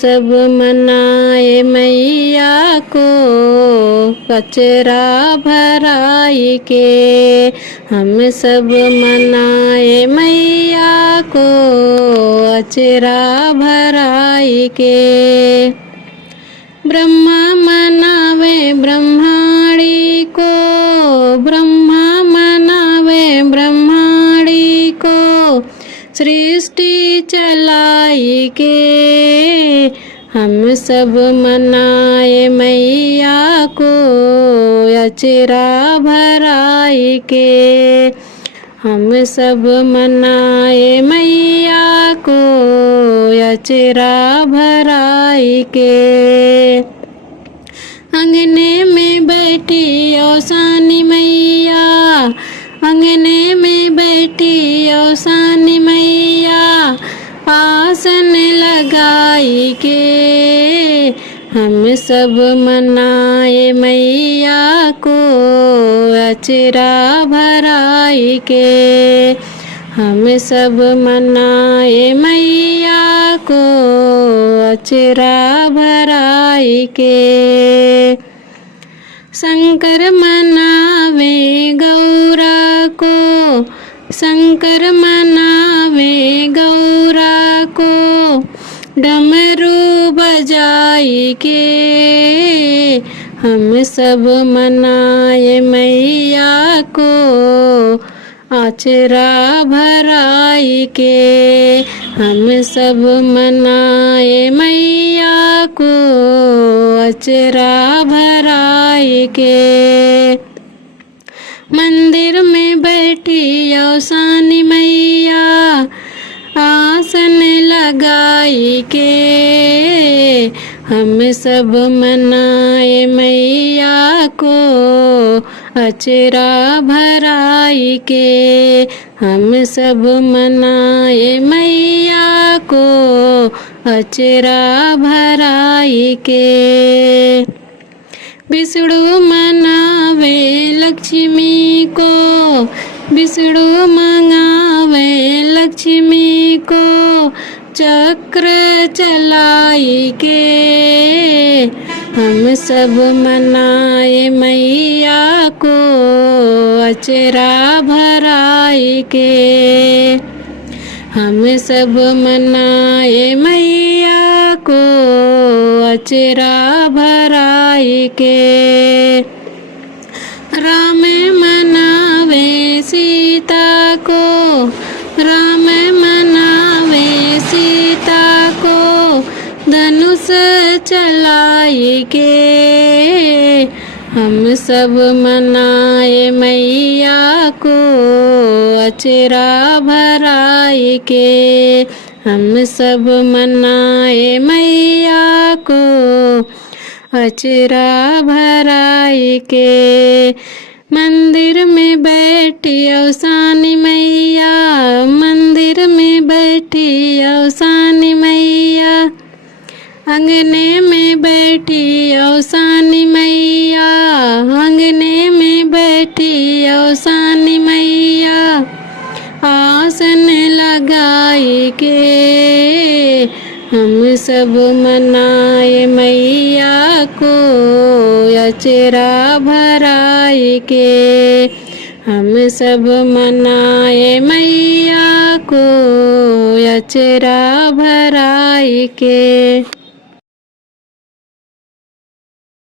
सब मनाए मैया को अचरा भराई के। हम सब मनाए मैया को अचरा भराई के। ब्रह्मा मनावे ब्रह्माणी को, ब्रह्मा मनावे ब्रह्माणी को सृष्टि चलाई के। हम सब मनाए मैया को अचरा भराई के। हम सब मनाए मैया को अचरा भराई के। अंगने में बैठी औसानी मैया, अंगने में बैठी औसानी मैया आसन लगाई के। हम सब मनाए मैया को अचरा भराई के। हम सब मनाए मैया को अचरा भराई के। शंकर मनावे गौरा को, शंकर मनावे गौरा को डमरू बजाई के। हम सब मनाए मैया को अचरा भराई के। हम सब मनाए मैया को अचरा भराई के। मंदिर में बैठी औसानी मैया आसन लगाई के। हम सब मनाए मैया को अचरा भराई के। हम सब मनाए मैया को अचरा भराई के। विष्णु मनावे लक्ष्मी को, विष्णु मंगावे लक्ष्मी को चक्र चलाई के। हम सब मनाए मैया को अचरा भराई के। हम सब मनाए मैया को अचरा भराई के। राम मनावे सीता को, राम मनावे सीता को धनुष चलाई के। हम सब मनाए मैया को अचरा भराई के। हम सब मनाए मैया को अचरा भराई के। मंदिर में बैठी औसानी मैया, मंदिर में बैठी औसानी मैया अंगने में बैठी औसानी मैया, अंगने में बैठी औसानी मैया आसन लगाई के। हम सब मनाए मैया को अचरा भराई के। हम सब मनाए मैया को अचरा भराई के।